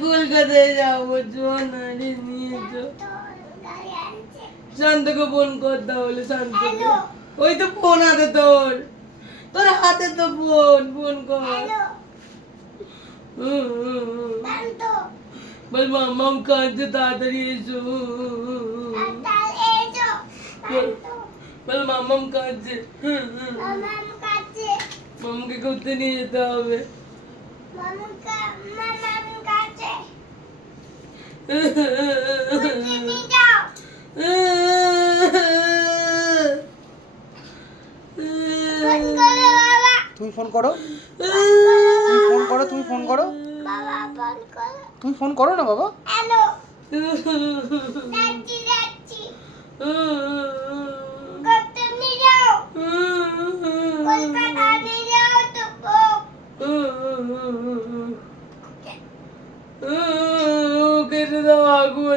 কলকাতায় যাবো জোনারি নিয়ে যো শান্তকে ফোন কর তাহলে শান্তকে ওই তো ফোন হাতে তোর তোর হাতে তো ফোন ফোন কর হুম, হুম, হুম। বল মামাম কাঁদছে তাড়াতাড়ি এসো বল মামাম কাঁদছে হুম, হুম। মামাকে ঘুরতে নিয়ে যেতে হবে তুমি ফোন করো। তুমি ফোন করো তুমি ফোন করো। তুমি ফোন করো না বাবা। হ্যালো தான் ஆகும்